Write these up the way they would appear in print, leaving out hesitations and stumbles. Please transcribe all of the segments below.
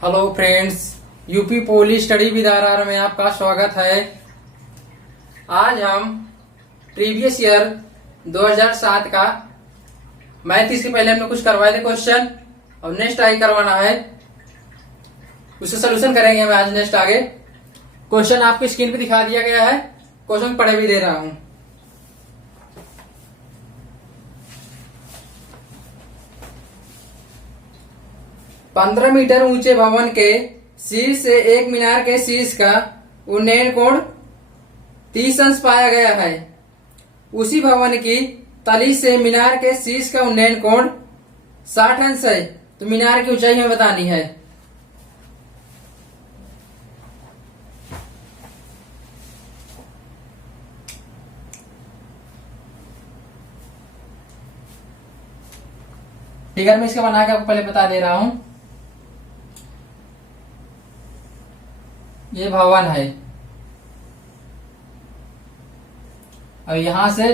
Hello friends, UP police study with RR में आपका स्वागत है। आज हम प्रीवियस ईयर 2007 का मैथ, इसके पहले हमने कुछ करवाए थे क्वेश्चन और नेक्स्ट आगे करवाना है, उससे सोल्यूशन करेंगे हम आज। नेक्स्ट आगे क्वेश्चन आपकी स्क्रीन पे दिखा दिया गया है, क्वेश्चन पढ़े भी दे रहा हूं। पंद्रह मीटर ऊंचे भवन के शीर्ष से एक मीनार के शीर्ष का उन्नयन कोण 30 अंश पाया गया है। उसी भवन की तली से मीनार के शीर्ष का उन्नयन कोण 60 अंश है। तो मीनार की ऊंचाई हमें बतानी है। फिगर में इसका बना के आपको पहले बता दे रहा हूं। ये भवन है और यहां से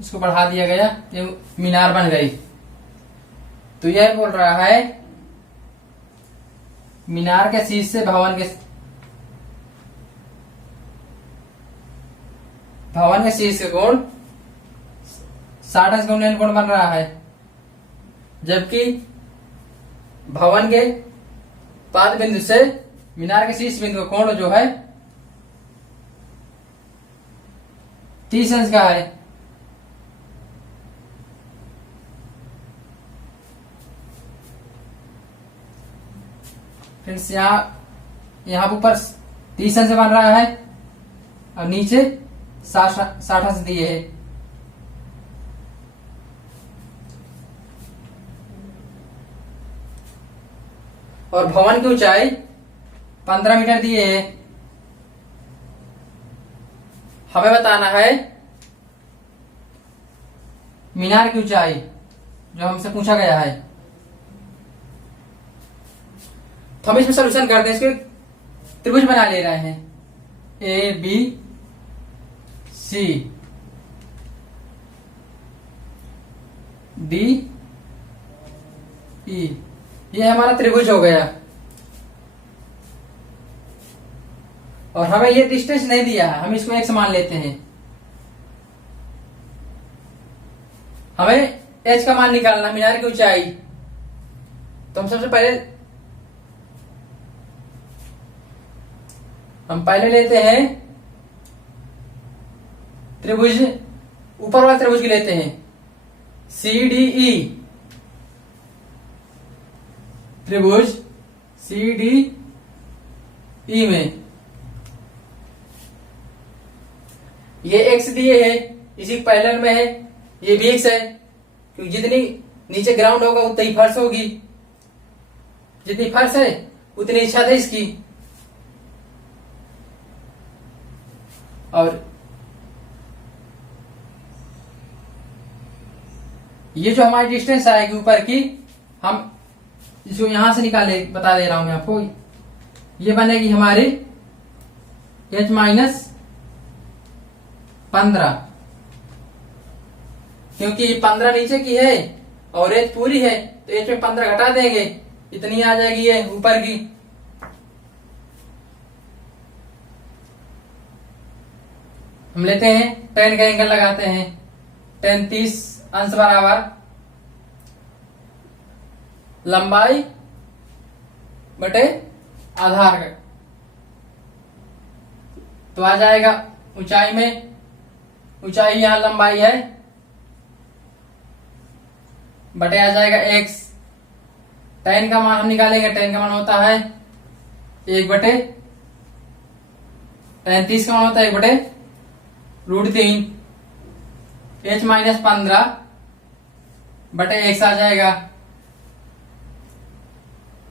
इसको बढ़ा दिया गया, ये मीनार बन गई। तो यह बोल रहा है मीनार के शीर्ष से भवन के शीर्ष के कोण 60 अंश का उन्नयन कोण बन रहा है, जबकि भवन के पाद बिंदु से मीनार के शीर्ष बिंदु का कोण जो है 30 अंश का है। फ्रेंड्स, यहां ऊपर 30 अंश बन रहा है और नीचे 60 अंश दिए है। और भवन की ऊंचाई 15 मीटर दिए है। हमें बताना है मीनार की ऊंचाई जो हमसे पूछा गया है। तो हम इसमें सोल्यूशन करते हैं। इसके त्रिभुज बना ले रहे हैं, A B C D E, ये हमारा त्रिभुज हो गया। और हमें ये डिस्टेंस नहीं दिया है, हम इसको x मान लेते हैं। हमें h का मान निकालना, मीनार की ऊंचाई। तो हम सबसे पहले लेते हैं त्रिभुज, ऊपर वाले त्रिभुज की लेते हैं CDE, त्रिभुज CDE में ये x दिए है, इसी पैरेलल में है, ये भी x है, क्योंकि जितनी नीचे ग्राउंड होगा उतनी फर्श होगी, जितनी फर्श है उतनी छत है इसकी। और ये जो हमारी डिस्टेंस आएगी ऊपर की, हम इसको यहां से निकाले, बता दे रहा हूं मैं आपको। ये बनेगी हमारी h माइनस 15, क्योंकि 15 नीचे की है और h पूरी है, तो h में 15 घटा देंगे, इतनी आ जाएगी ये ऊपर की। हम लेते हैं tan का एंगल लगाते हैं, tan 30 अंश बराबर लंबाई बटे आधार का। तो आ जाएगा ऊंचाई में, ऊंचाई यहां लंबाई है, बटे आ जाएगा x। tan का मान हम निकालेंगे, tan का मान होता है 1 बटे tan 30 का मान होता है 1 बटे √3। h माइनस 15 बटे x आ जाएगा।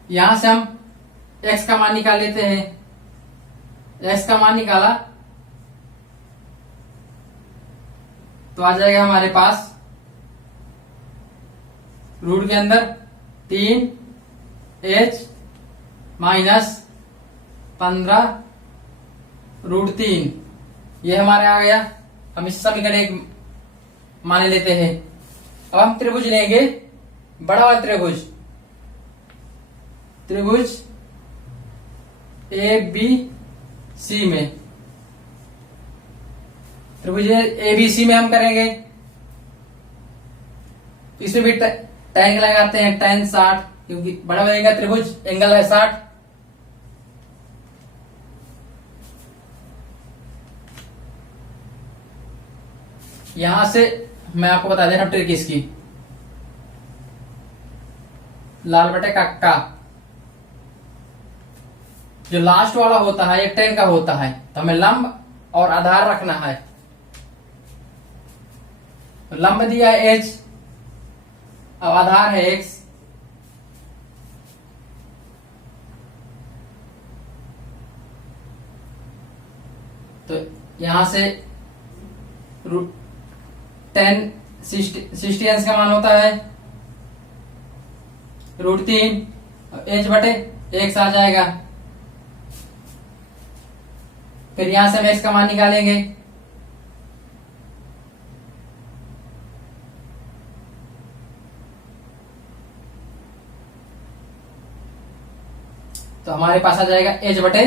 यहां से हम x का मान निकाल लेते हैं। x का मान निकाला तो आ जाएगा हमारे पास रूट के अंदर 3h माइनस 15√3, ये हमारे आ गया। हम इस समीकरण एक मान लेते हैं। अब हम त्रिभुज लेंगे, बड़ा वाला त्रिभुज ए बी सी में, त्रिभुज ए बी सी में हम करेंगे। इसमें भी tan लगाते हैं, tan 60, क्योंकि बड़ा बनेगा त्रिभुज, एंगल है 60। यहां से मैं आपको बता दे रहा हूं ट्रिक इसकी, लाल बटे कक्का जो लास्ट वाला होता है एक tan का होता है, तो हमें लंब और आधार रखना है। तो लंब दिया है h, अब आधार है x, तो यहां से tan 60 अंश का मान होता है √3, h बटे x आ जाएगा। फिर यहां से हम x का मान निकालेंगे, तो हमारे पास आ जाएगा h बटे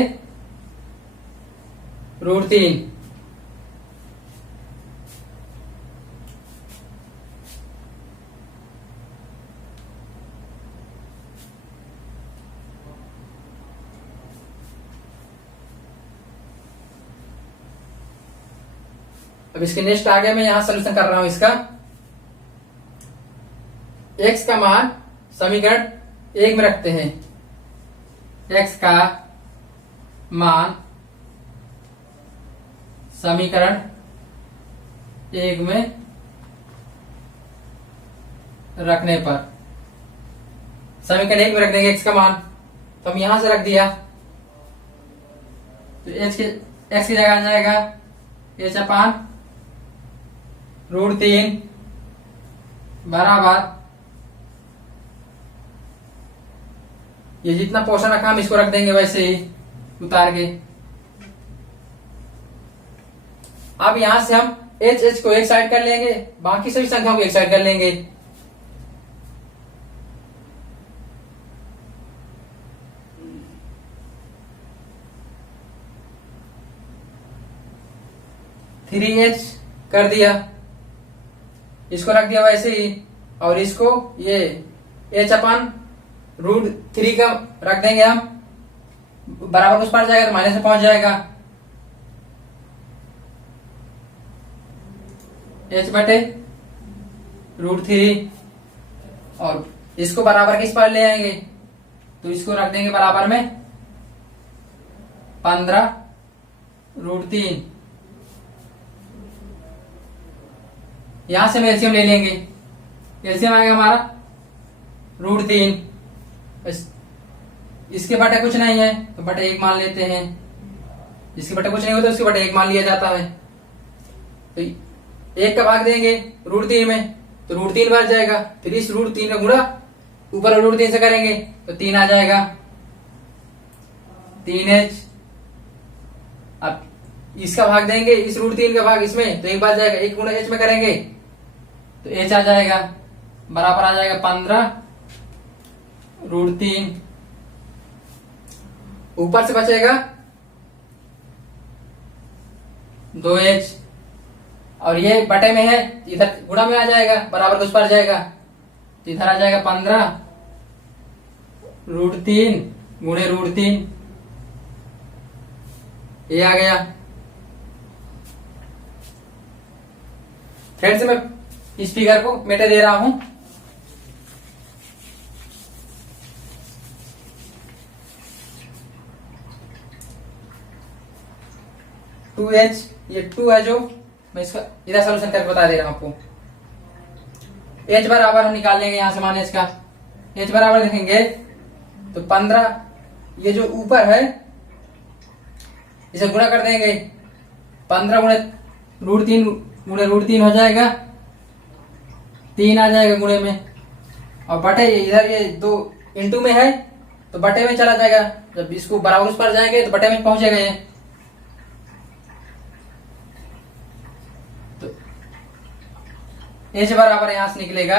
√3। अब इसके नेक्स्ट आगे मैं यहां सोल्यूशन कर रहा हूं इसका। x का मान समीकरण 1 में रखते हैं, x का मान समीकरण 1 में रखने पर, समीकरण 1 में रख देंगे x का मान, तो हम यहां से रख दिया, तो x की जगह आ जाएगा h अपान √3 बराबर, ये जितना पोर्शन रखा हम इसको रख देंगे वैसे ही उतार के। अब यहां से हम h को एक साइड कर लेंगे, बाकी सभी संख्याओं को एक साइड कर लेंगे। थ्री h कर दिया, इसको रख दिया वैसे ही, और इसको ये h अपान √3 का रख देंगे हम, बराबर उस पार जाएगा तो माइनस में पहुंच जाएगा, h बटे √3, और इसको बराबर किस पार ले आएंगे, तो इसको रख देंगे बराबर में 15√3। यहां से हम एलसीएम ले लेंगे, एलसीएम आएगा हमारा √3, इसके बटे कुछ नहीं है तो बटे 1 मान लेते हैं, इसके बटे कुछ नहीं होता उसके बटे 1 मान लिया जाता है। तो 1 का भाग देंगे √3 में तो √3 बच जाएगा, फिर इस √3 का गुणा ऊपर √3 से करेंगे तो 3 आ जाएगा, 3h। अब इसका भाग देंगे इस √3 का भाग इसमें तो 1 बच जाएगा, 1 गुणा h में करेंगे तो h आ जाएगा, बराबर आ जाएगा 15√3, ऊपर से बचेगा 2h, और ये बटे में है इधर गुणा में आ जाएगा, बराबर उस पर जाएगा तो इधर आ जाएगा 15√3 गुणे √3, ये आ गया। फ्रेंड्स मैं इस फिगर को मिटा दे रहा हूं, टू एच, ये 2 है जो मैं इसका इधर सोल्यूशन करके बता दे रहा हूं आपको। h बराबर हम निकाल लेंगे यहां से मान h का, h बराबर लिखेंगे तो 15, ये जो ऊपर है इसे गुणा कर देंगे, 15 गुणे √3 हो जाएगा, 3 आ जाएगा गुणे में, और बटे इधर ये 2 इंटू में है तो बटे में चला जाएगा, जब इसको बराबर उस पर जाएंगे तो बटे में पहुंचेगा ये, तो h बराबर यहां से निकलेगा,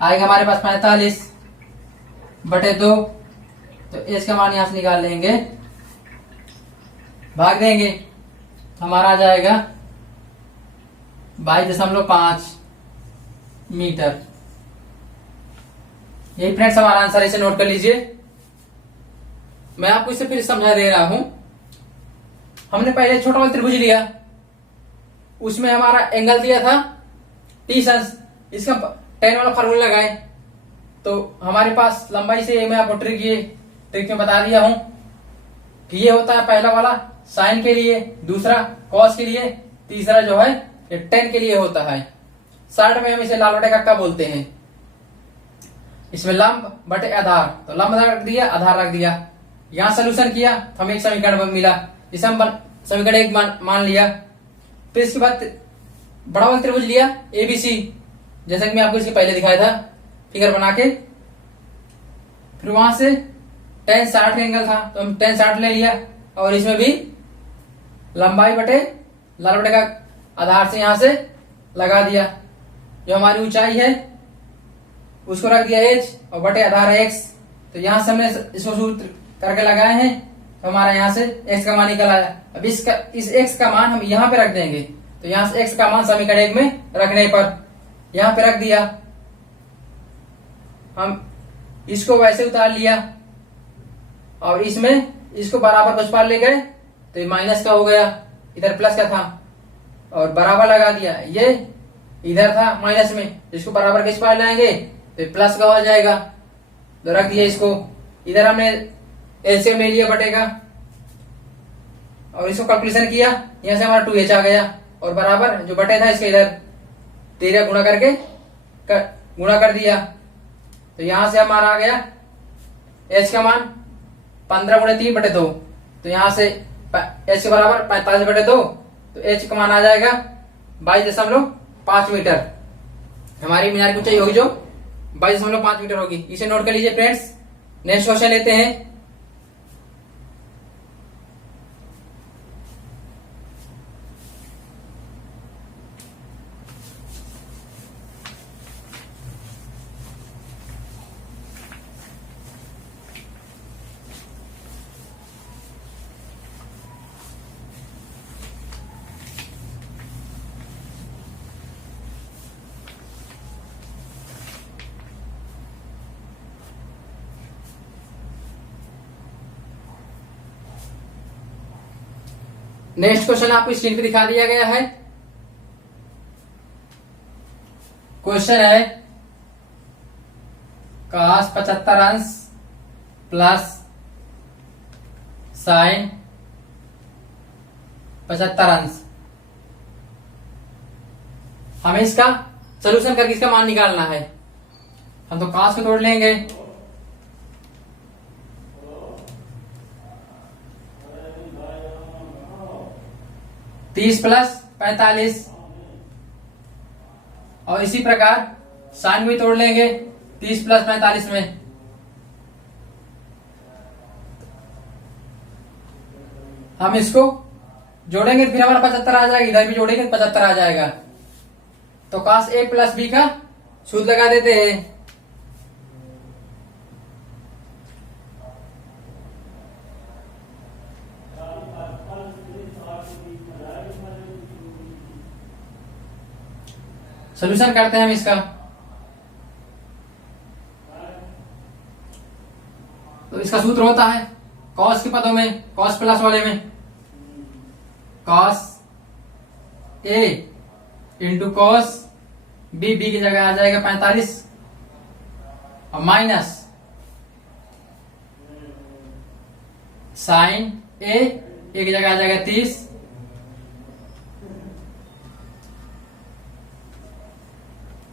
आएगा हमारे पास 45, बटे 2, तो एच का मान यहां से निकाल लेंगे, भाग देंगे, हमारा आ जाएगा 22.5 मीटर। यही फ्रेंड्स हमारा आंसर, इसे नोट कर लीजिए। मैं आपको इसे फिर समझा दे रहा हूं। हमने पहले छोटा वाला त्रिभुज लिया, उसमें हमारा एंगल दिया था 30 अंश, इसका tan वाला फार्मूला लगाए, तो हमारे पास लंबाई से मैं आपको ट्रिक में बता दिया हूं कि ये होता है पहला वाला साइन के लिए, दूसरा कॉस के लिए, तीसरा जो है ये tan के लिए होता है। शॉर्ट में हम इसे लाल बटे कक्का बोलते हैं। इसमें लंब बटे आधार, तो लंब रख दिया, आधार रख दिया। यहां सोल्यूशन किया तो हमें एक समीकरण मिला, जिसे हम समीकरण 1 मान लिया। फिर इसके बाद बड़ा वाला त्रिभुज लिया एबीसी, जैसा कि मैं आपको इसके पहले दिखाया था फिगर बना के। फिर वहां से tan 60 एंगल था, तो हम tan 60 ले लिया, और इसमें भी लंबाई बटे लाल बटे का आधार से यहां से लगा दिया। जो हमारी ऊंचाई है उसको रख दिया h, और बटे आधार है x, तो यहां से हमने इसको सूत्र करके लगाए हैं, तो हमारा यहां से x का मान निकल आया। अब इस x का मान हम यहां पे रख देंगे, तो यहां से x का मान समीकरण 1 में रखने पर यहां पे रख दिया। हम इसको वैसे उतार लिया, और इसमें इसको बराबर कुछ पार ले गए, तो ये माइनस का हो गया, इधर प्लस का था, और बराबर लगा दिया। ये इधर था माइनस में, इसको बराबर किस पार लाएंगे, तो प्लस का हो जाएगा, तो रख दिया इसको। इधर हमने एलसीएम ले लिया बटे का, और इसको कैलकुलेशन किया, यहां से हमारा 2h आ गया, और बराबर जो बटे था इसके इधर 13 गुणा करके गुणा कर दिया, तो यहां से हमारा आ गया h का मान 15 गुणे 3 बटे 2, तो यहां से h के बराबर 45 बटे 2, तो h का मान आ जाएगा 22.5 मीटर। हमारी मीनार की ऊंचाई होगी जो 22.5 मीटर होगी। इसे नोट कर लीजिए फ्रेंड्स। नेक्स्ट क्वेश्चन लेते हैं। नेक्स्ट क्वेश्चन आपको स्क्रीन पे दिखा दिया गया है। क्वेश्चन है cos 75 अंश प्लस साइन 75 अंश। हमें इसका सोल्यूशन करके इसका मान निकालना है। हम तो cos को तोड़ लेंगे, तीस प्लस 45, और इसी प्रकार साइन भी तोड़ लेंगे 30 प्लस 45 में। हम इसको जोड़ेंगे फिर हमारा 75 आ जाएगा, इधर भी जोड़ेंगे 75 आ जाएगा। तो cos a प्लस b का सूत्र लगा देते हैं। सोल्यूशन करते हैं हम इसका। तो इसका सूत्र होता है कॉस के पदों में, कॉस प्लस वाले में cos A into cos B, B की जगह आ जाएगा 45, और माइनस साइन ए की जगह आ जाएगा 30,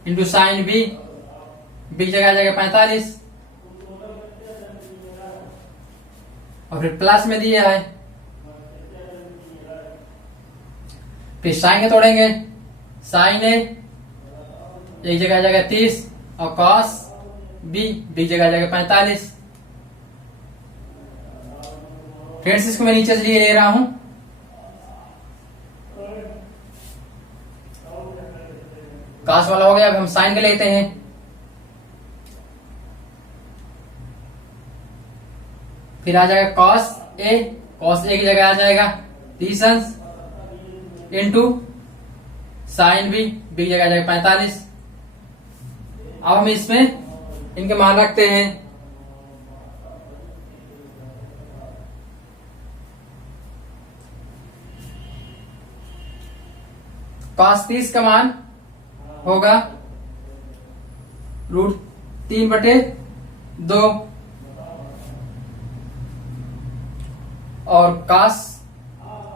इंटू साइन बी, बी की जगह आ जाएगा 45, और फिर प्लस में दिया है। फिर साइन के तोड़ेंगे, साइन ए एक जगह आ जाएगा 30, और कॉस बी, बी जगह आ जाएगा 45। फ्रेंड्स इसको मैं नीचे से लिए ले रहा हूं। कॉस वाला हो गया, अब हम साइन के लेते हैं। फिर आ जाएगा कॉस ए की जगह आ जाएगा 30 अंश इंटू साइन बी की जगह आ जाएगा 45। अब हम इसमें इनके मान रखते हैं। cos 30 का मान होगा √3/2 और cos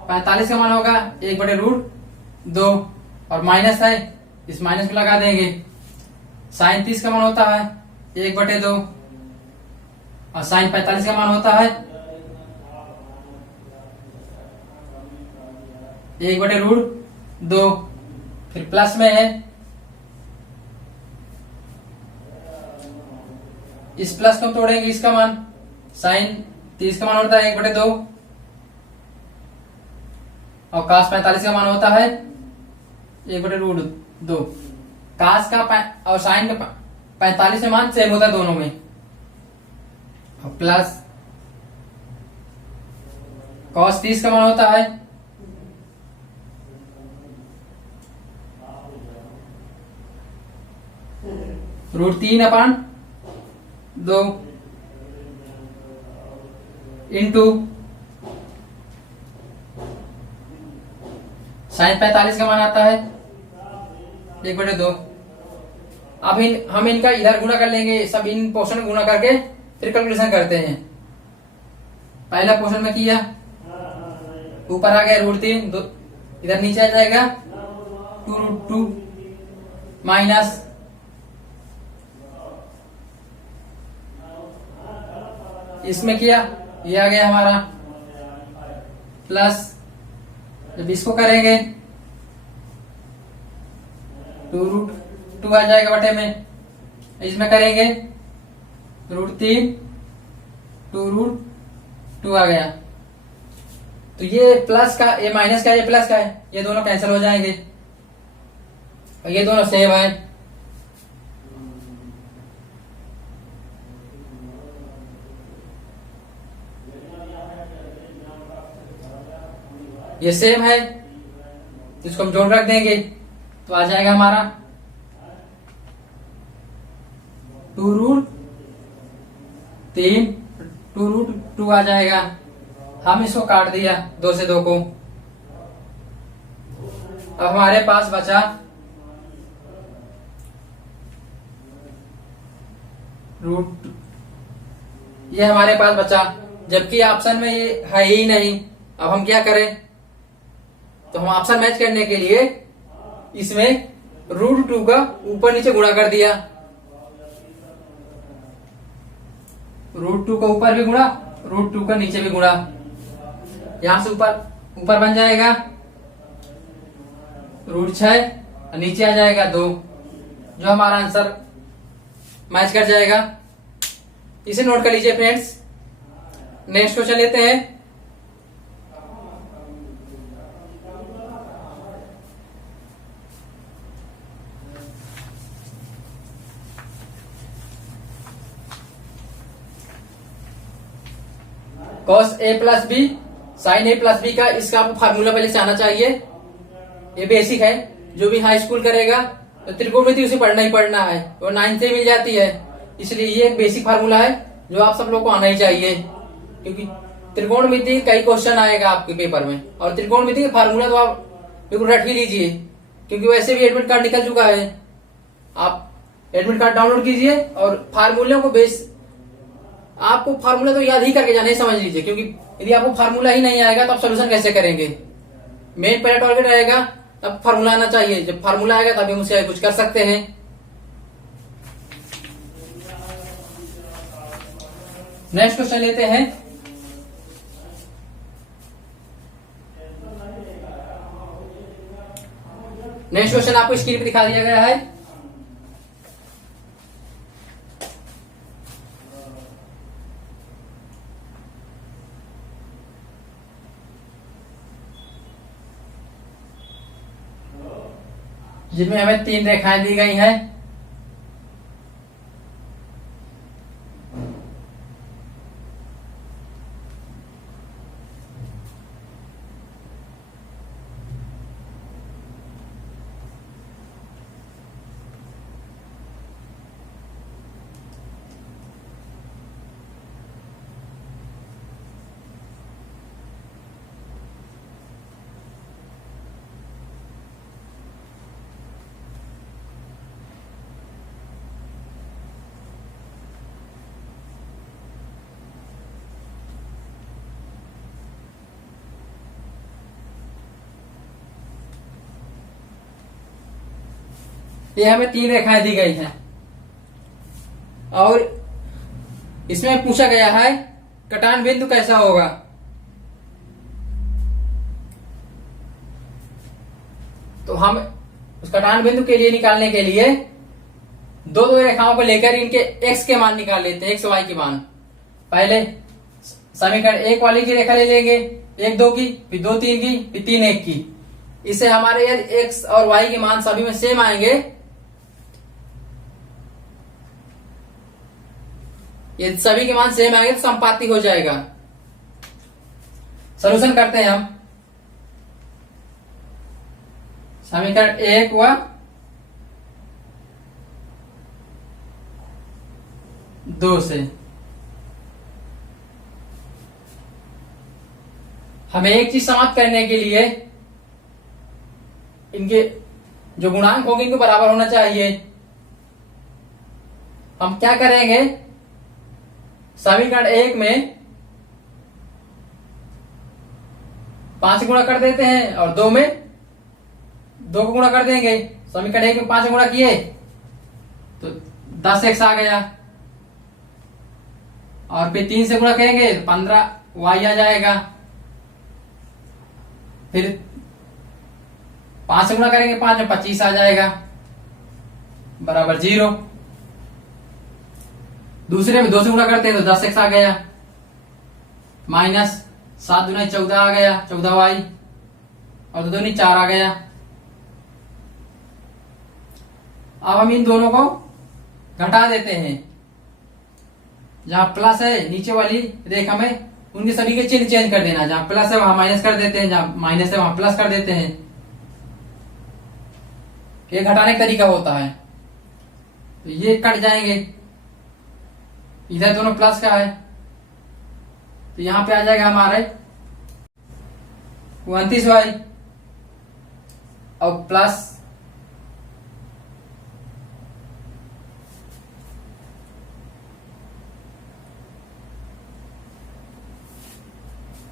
45 का मान होगा 1/√2 और माइनस है, इस माइनस को लगा देंगे। साइन 30 का मान होता है 1/2 और साइन 45 का मान होता है 1/√2। फिर प्लस में है, इस प्लस को तोड़ेंगे, इसका मान साइन 30 का मान होता है 1/2 और cos 45 का मान होता है 1/√2। cos का और साइन का 45 में मान सेम होता है दोनों में। और प्लस cos 30 का मान होता है √3/2 इंटू साइन 45 का मान आता है 1/2। अब हम इनका इधर गुणा कर लेंगे, सब इन पोर्शन में गुणा करके फिर कैलकुलेशन करते हैं। पहला पोर्शन में किया, ऊपर आ गया √3, इधर नीचे आ जाएगा 2√2 माइनस इसमें किया, ये आ गया हमारा प्लस। जब इसको करेंगे 2√2 आ जाएगा बटे में, इसमें करेंगे √3 2√2 आ गया। तो ये प्लस का, ये माइनस का, ये प्लस का है, ये दोनों कैंसिल हो जाएंगे और ये दोनों सेम है। ये सेम है, इसको हम जोड़ रख देंगे तो आ जाएगा हमारा 2√3 2√2 आ जाएगा। हम इसको काट दिया 2 से 2 को। अब हमारे पास बचा ये हमारे पास बचा, जबकि ऑप्शन में ये है ही नहीं। अब हम क्या करें, तो हम ऑप्शन मैच करने के लिए इसमें √2 का ऊपर नीचे गुणा कर दिया, √2 का ऊपर भी गुणा, √2 का नीचे भी गुणा। यहां से ऊपर बन जाएगा √6 और नीचे आ जाएगा 2, जो हमारा आंसर मैच कर जाएगा। इसे नोट कर लीजिए फ्रेंड्स। नेक्स्ट क्वेश्चन लेते हैं। cos a plus B sine a plus B का, इसका आपको फार्मूला पहले से आना चाहिए। ये बेसिक है, जो भी हाई स्कूल करेगा तो त्रिकोणमिति उसे पढ़ना ही पढ़ना है, और 9 से मिल जाती है। इसलिए ये एक बेसिक फार्मूला है जो आप सब लोग को आना ही चाहिए, क्योंकि त्रिकोणमिति कई क्वेश्चन आएगा आपके पेपर में। और त्रिकोणमिति का फार्मूला तो आप बिल्कुल रट ही लीजिए, क्योंकि वैसे भी एडमिट कार्ड निकल चुका है। आप एडमिट कार्ड डाउनलोड कीजिए और फार्मूले को बेस, आपको फार्मूला तो याद ही करके जाने समझ लीजिए, क्योंकि यदि आपको फार्मूला ही नहीं आएगा तो आप सोल्यूशन कैसे करेंगे। मेन पहला टारगेट रहेगा, तब फार्मूला आना चाहिए। जब फार्मूला आएगा तभी हम उससे कुछ कर सकते हैं। नेक्स्ट क्वेश्चन लेते हैं। नेक्स्ट क्वेश्चन आपको स्क्रीन पे दिखा दिया गया है। जिसमें हमें 3 रेखाएं दी गई हैं। ये हमें 3 रेखाएं दी गई हैं और इसमें पूछा गया है कटान बिंदु कैसा होगा। तो हम उस कटान बिंदु के लिए निकालने के लिए दो रेखाओं को लेकर इनके x के मान निकाल लेते हैं, x y के मान। पहले समीकरण 1 वाली की रेखा ले लेंगे, 1 2 की, फिर 2 3 की, फिर 3 1 की। इससे हमारे यदि x और y के मान सभी में सेम आएंगे, यदि सभी के मान सेम आएंगे तो संपाती हो जाएगा। सॉल्यूशन करते हैं हम। समीकरण 1 व 2 से हमें एक चीज समाप्त करने के लिए इनके जो गुणांक होंगे इनको बराबर होना चाहिए। हम क्या करेंगे, समीकरण 1 में 5 गुणा कर देते हैं और 2 में 2 को गुणा कर देंगे। समीकरण 1 में 5 गुणा किए तो 10x आ गया और फिर 3 से गुणा करेंगे तो 15y आ जाएगा। फिर 5 से गुणा करेंगे 5 में 25 आ जाएगा बराबर 0। दूसरे में 2 से गुणा करते हैं तो 10x आ गया माइनस 7 दूनी 14 आ गया 14y और 2 दूनी 4 आ गया। अब हम इन दोनों को घटा देते हैं। जहां प्लस है नीचे वाली रेखा में उनके सभी के चिन्ह चेंज कर देना, जहां प्लस है वहां माइनस कर देते हैं, जहां माइनस है वहां प्लस कर देते हैं। ये घटाने का तरीका होता है। तो ये कट जाएंगे, इधर दोनों प्लस का है तो यहां पे आ जाएगा हमारे 29y और प्लस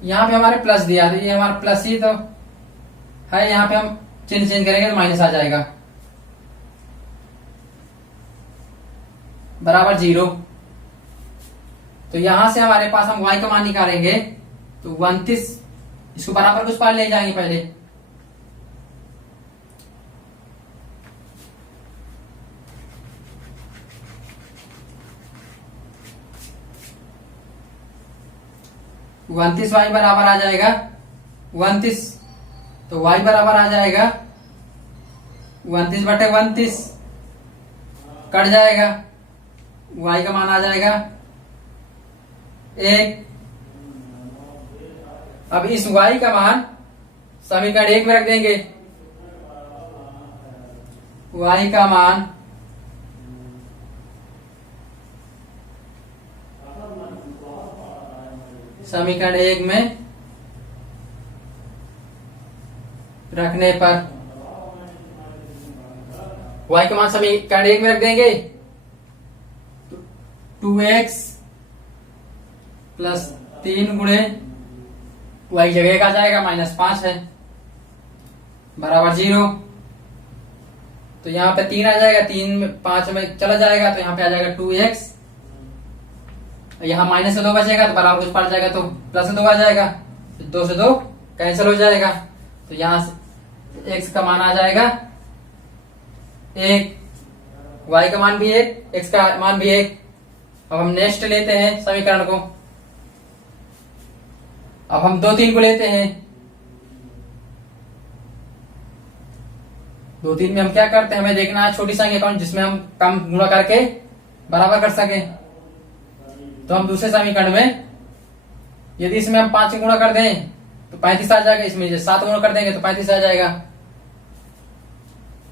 यहां पे हमारे प्लस दिया तो ये हमारा प्लस ही तो है, यहां पे हम चिन्ह चेंज करेंगे तो माइनस आ जाएगा बराबर 0। तो यहां से हमारे पास हम y का मान निकालेंगे तो 29, इसको बराबर कुछ पार ले जाएंगे पहले। उनतीस y बराबर आ जाएगा 29, तो y बराबर आ जाएगा 29/29 कट जाएगा, y का मान आ जाएगा 1। अब इस y का मान समीकरण 1 में रख देंगे। y का मान समीकरण 1 में रखने पर y का मान समीकरण 1 में रख देंगे 2x प्लस 3 गुणे y जगह का जाएगा -5 है बराबर 0। तो यहाँ पे 3 आ जाएगा, 3 में 5 में चला जाएगा तो यहाँ पे आ जाएगा 2x। यहाँ माइनस से 2 बचेगा तो बराबर कुछ पड़ जाएगा तो प्लस से 2 आ जाएगा, तो 2 से 2 कैंसिल हो जाएगा। तो यहाँ से x का मान आ जाएगा 1, y का मान भी 1, x का मान भी 1। अब हम नेक्स्ट लेते हैं समीकरण को। अब हम 2 3 को लेते हैं। 2 3 में हम क्या करते हैं, हमें देखना है छोटी संख्या कौन जिसमें हम कम गुणा करके बराबर कर सके। तो हम दूसरे समीकरण में यदि इसमें हम 5 गुणा कर दें तो 35 आ जाएगा, इसमें 7 गुणा कर देंगे तो 35 आ जाएगा।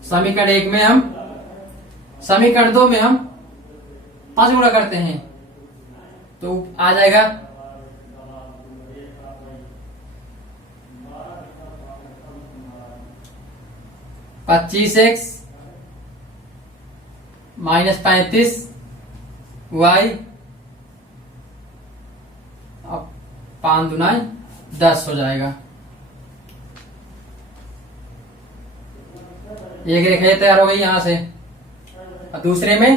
समीकरण 1 में हम, समीकरण 2 में हम 5 गुणा करते हैं तो आ जाएगा 25x -35y। अब 5 दूना 10 हो जाएगा। एक रेखा तैयार हो गई यहां से। और दूसरे में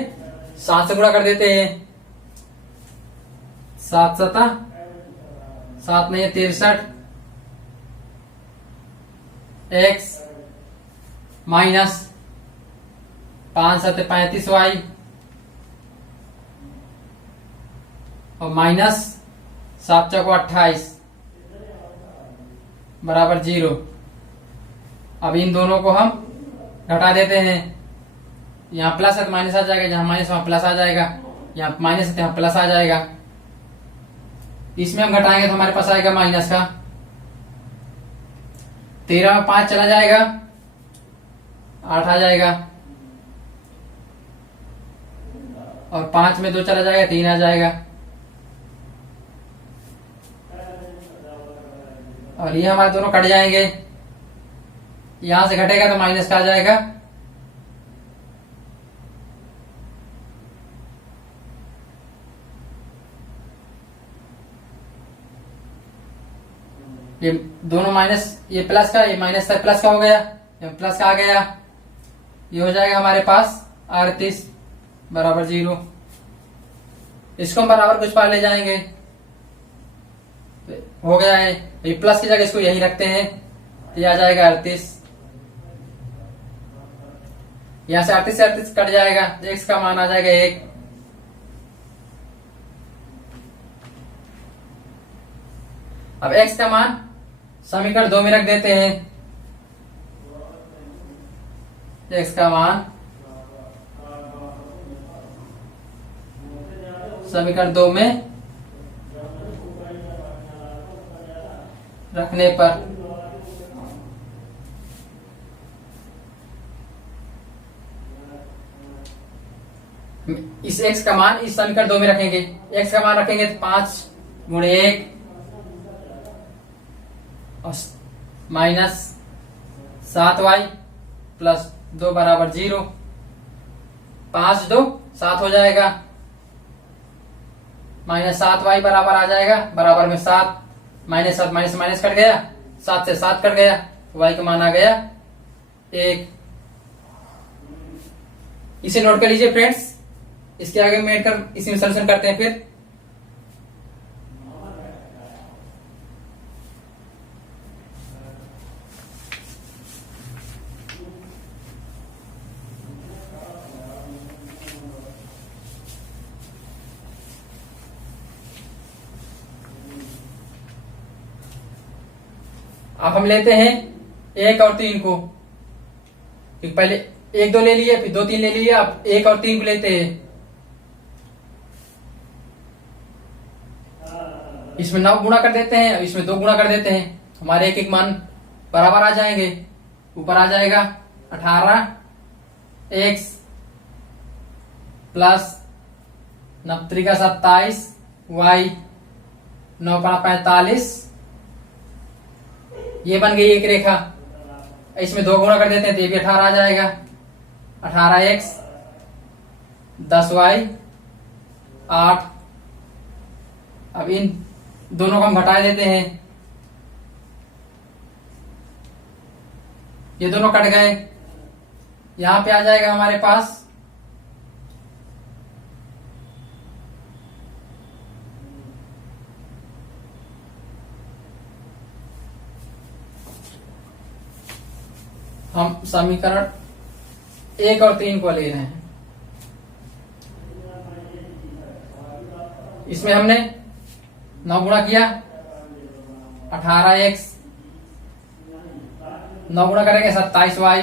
7 से गुणा कर देते हैं। 7 सता 7 में 63 x माइनस 5 सते 35 y और माइनस 7 चौको 28 बराबर 0। अब इन दोनों को हम घटा देते हैं। यहाँ प्लस है तो माइनस आ जाएगा, जहां माइनस वहां प्लस आ जाएगा, यहाँ माइनस है तो यहाँ प्लस आ जाएगा। इसमें हम घटाएंगे तो हमारे पास आएगा माइनस का 13 में 5 चला जाएगा 8 आ जाएगा और 5 में 2 चला जाएगा 3 आ जाएगा और ये हमारे दोनों कट जाएंगे। यहां से घटेगा तो माइनस का आ जाएगा। ये दोनों माइनस, ये प्लस का, ये माइनस का प्लस का हो गया, ये प्लस का आ गया। ये हो जाएगा हमारे पास 38 बराबर 0। इसको हम बराबर कुछ पार ले जाएंगे, हो गया है। ये प्लस की जगह इसको यही रखते हैं, ये आ जाएगा 38। यहां से 38 कट जाएगा, x का मान आ जाएगा 1। अब x का मान समीकरण 2 में रख देते हैं। x का मान समीकरण 2 में रखने पर इस x का मान इस समीकरण 2 में रखेंगे। x का मान रखेंगे तो 5 गुणे 1 और माइनस 7y प्लस 2 बराबर 0। 5 2 7 हो जाएगा, माइनस 7y बराबर आ जाएगा, बराबर में 7, माइनस 7 माइनस माइनस कट गया, 7 से 7 कट गया, y का मान आ गया 1। इसे नोट कर लीजिए फ्रेंड्स। इसके आगे में ऐड कर इसमें सॉल्यूशन करते हैं फिर। अब हम लेते हैं 1 और 3 को। फिर पहले 1 2 ले लिए, फिर 2 3 ले लिए, अब 1 और 3 को लेते हैं। इसमें 9 गुणा कर देते हैं, इसमें 2 गुणा कर देते हैं, हमारे एक एक मान बराबर आ जाएंगे। ऊपर आ जाएगा 18x प्लस 9 का 27 y 9 का 45। ये बन गई एक रेखा। इसमें 2 गुणा कर देते हैं तो ये भी 18 आ जाएगा। 18x 10y 8। अब इन दोनों को हम घटा देते हैं, ये दोनों कट गए। यहां पे आ जाएगा हमारे पास हम समीकरण 1 और 3 को ले रहे हैं। इसमें हमने 9 गुणा किया, 18x 9 गुणा करेंगे 27y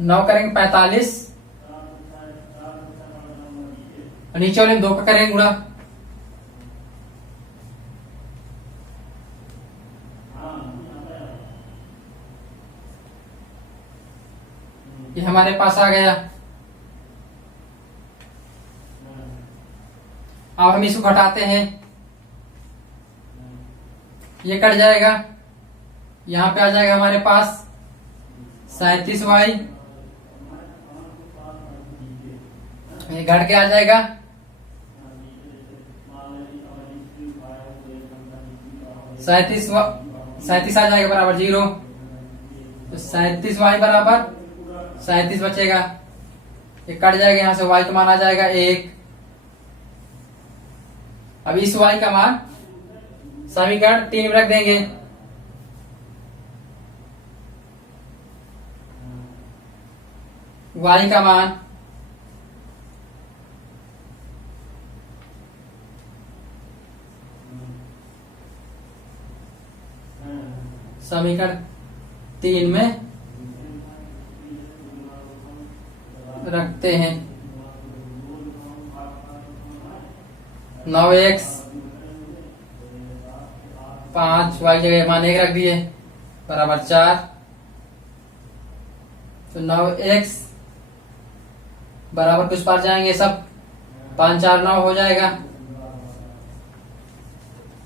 9 करेंगे 45 और नीचे वाले 2 का करेंगे गुणा। ये हमारे पास आ गया। अब हम इसको घटाते हैं, ये कट जाएगा। यहां पे आ जाएगा हमारे पास 37y, ये घट के आ जाएगा 37 37 आ जाएगा बराबर 0। तो 37y बराबर 37 बचेगा, ये कट जाएगा, यहां से y का मान आ जाएगा 1। अब इस y का मान समीकरण 3 में रख देंगे। y का मान समीकरण 3 में रखते हैं। 9x 5 y जगह मान 1 रख दिए बराबर 4। तो 9x बराबर कुछ पार जाएंगे सब, 5 4 9 हो जाएगा।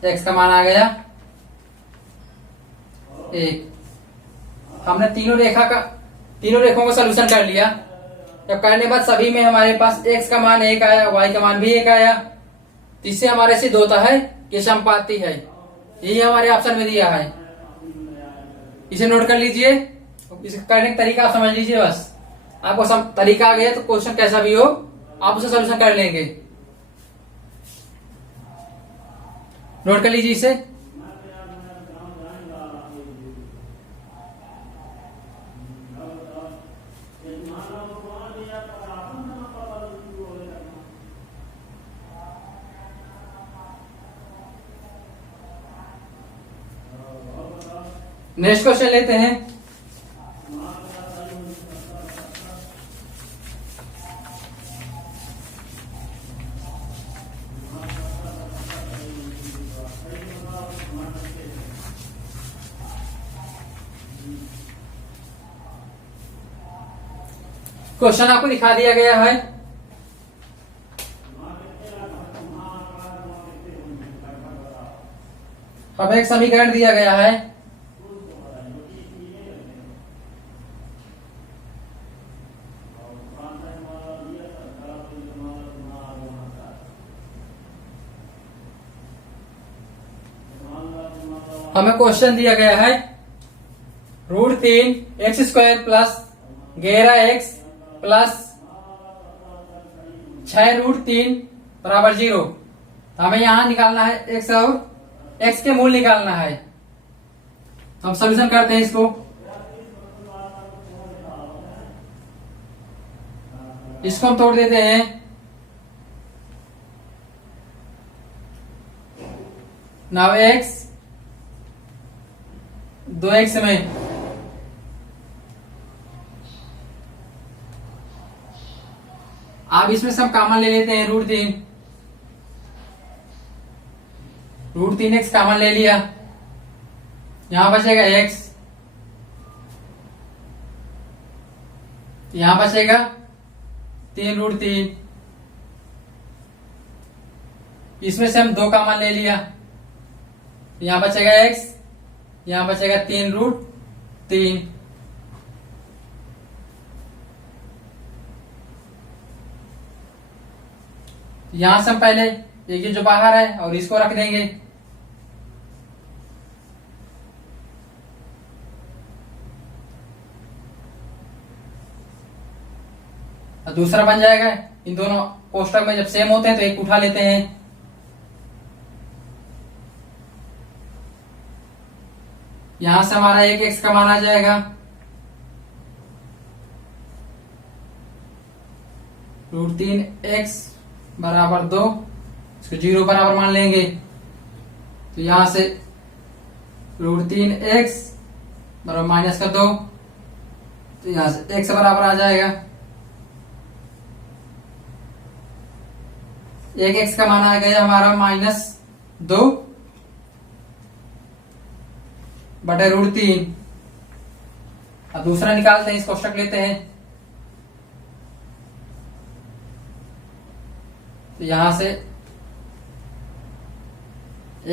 x का मान आ गया 1। हमने तीनों रेखों का सोल्यूशन कर लिया। जब करने के बाद सभी में हमारे पास x का मान 1 आया, y का मान भी 1 आया, तो इससे हमारे सिद्ध होता है ये समपाती है। यही हमारे ऑप्शन में दिया है, इसे नोट कर लीजिए। इसे करने का तरीका आप समझ लीजिए, बस आपको तरीका आ गया तो क्वेश्चन कैसा भी हो आप उसे सोल्यूशन कर लेंगे। नोट कर लीजिए इसे। नेक्स्ट क्वेश्चन लेते हैं। क्वेश्चन आपको दिखा दिया गया है। हमें एक समीकरण दिया गया है, हमें क्वेश्चन दिया गया है √3 x² प्लस 11x प्लस 6√3 बराबर 0। हमें यहां निकालना है x और x के मूल निकालना है। तो हम सोल्यूशन करते हैं इसको। इसको हम तोड़ देते हैं। नाउ x 2x में आप इसमें सब कॉमन ले लेते हैं। √3x कॉमन ले लिया, यहां बचेगा x, यहां बचेगा 3√3। इसमें से हम 2 कॉमन ले लिया, यहां बचेगा x, यहां बचेगा 3√3। यहां से हम पहले ये जो बाहर है और इसको रख देंगे। और दूसरा बन जाएगा, इन दोनों कोष्टक में जब सेम होते हैं तो एक उठा लेते हैं। यहां से हमारा एक x का मान आ जाएगा, √3x बराबर 2, इसको 0 बराबर मान लेंगे। तो यहां से √3x बराबर -2, तो यहां से x बराबर आ जाएगा, एक x का मान आ गया हमारा -2 बटे √3। अब दूसरा निकालते हैं, इस कोष्टक लेते हैं। तो यहां से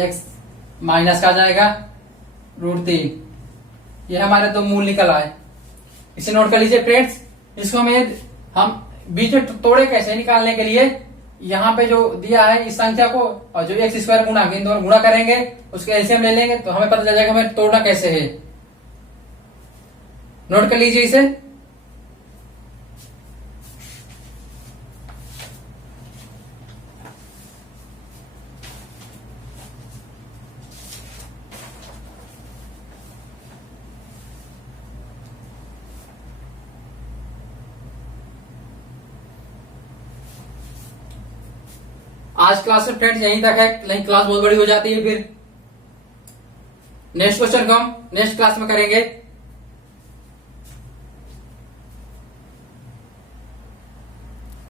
x माइनस का आ जाएगा √3। ये हमारे 2 मूल निकल आए। इसे नोट कर लीजिए फ्रेंड्स। इसको हम बीच में तोड़े कैसे निकालने के लिए यहाँ पे जो दिया है इस संख्या को और जो एक्स स्क्वायर गुणा, इन दोनों गुणा करेंगे, उसके एलसीएम ले लेंगे तो हमें पता चल जाएगा हमें तोड़ना कैसे है। नोट कर लीजिए इसे। आज क्लास में फ्रेंड्स यहीं तक है, नहीं क्लास बहुत बड़ी हो जाती है फिर। नेक्स्ट क्वेश्चन को हम नेक्स्ट क्लास में करेंगे।